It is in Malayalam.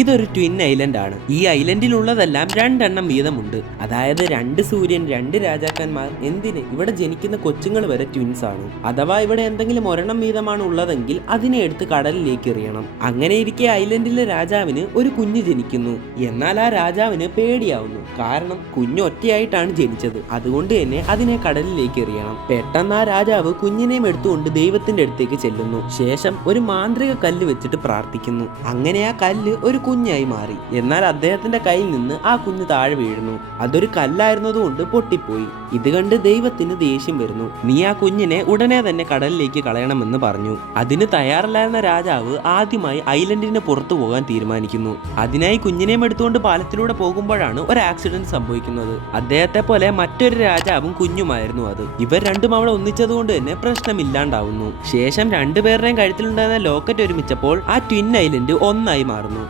ഇതൊരു ട്വിൻ ഐലൻഡ് ആണ്. ഈ ഐലൻഡിലുള്ളതെല്ലാം രണ്ടെണ്ണം വീതമുണ്ട്. അതായത് 2 സൂര്യൻ, 2 രാജാക്കന്മാർ, എന്തിന് ഇവിടെ ജനിക്കുന്ന കൊച്ചുങ്ങൾ വരെ ട്വിൻസ് ആണ്. അഥവാ ഇവിടെ എന്തെങ്കിലും ഒരെണ്ണം വീതമാണ് ഉള്ളതെങ്കിൽ അതിനെ എടുത്ത് കടലിലേക്ക് എറിയണം. അങ്ങനെ ഇരിക്കെ ഐലൻഡിലെ രാജാവിന് ഒരു കുഞ്ഞ് ജനിക്കുന്നു. എന്നാൽ ആ രാജാവിന് പേടിയാവുന്നു. കാരണം കുഞ്ഞ് ഒറ്റയായിട്ടാണ് ജനിച്ചത്. അതുകൊണ്ട് തന്നെ അതിനെ കടലിലേക്ക് എറിയണം. പെട്ടെന്ന് ആ രാജാവ് കുഞ്ഞിനെയും എടുത്തുകൊണ്ട് ദൈവത്തിന്റെ അടുത്തേക്ക് ചെല്ലുന്നു. ശേഷം ഒരു മാന്ത്രിക കല്ല് വെച്ചിട്ട് പ്രാർത്ഥിക്കുന്നു. അങ്ങനെ ആ കല്ല് ഒരു കുഞ്ഞായി മാറി. എന്നാൽ അദ്ദേഹത്തിന്റെ കയ്യിൽ നിന്ന് ആ കുഞ്ഞ് താഴെ വീഴുന്നു. അതൊരു കല്ലായിരുന്നതുകൊണ്ട് പൊട്ടിപ്പോയി. ഇത് കണ്ട് ദൈവത്തിന് ദേഷ്യം വരുന്നു. നീ ആ കുഞ്ഞിനെ ഉടനെ തന്നെ കടലിലേക്ക് കളയണമെന്ന് പറഞ്ഞു. അതിന് തയ്യാറല്ലായിരുന്ന രാജാവ് ആദ്യമായി ഐലൻഡിന് പുറത്തു പോകാൻ തീരുമാനിക്കുന്നു. അതിനായി കുഞ്ഞിനെയും എടുത്തുകൊണ്ട് പാലത്തിലൂടെ പോകുമ്പോഴാണ് ഒരു ആക്സിഡന്റ് സംഭവിക്കുന്നത്. അദ്ദേഹത്തെ പോലെ മറ്റൊരു രാജാവും കുഞ്ഞുമായിരുന്നു അത്. ഇവർ രണ്ടും അവിടെ ഒന്നിച്ചതുകൊണ്ട് തന്നെ പ്രശ്നമില്ലാണ്ടാവുന്നു. ശേഷം രണ്ടുപേരുടെയും കഴുത്തിലുണ്ടായിരുന്ന ലോക്കറ്റ് ഒരുമിച്ചപ്പോൾ ആ ട്വിൻ ഐലൻഡ് ഒന്നായി മാറുന്നു.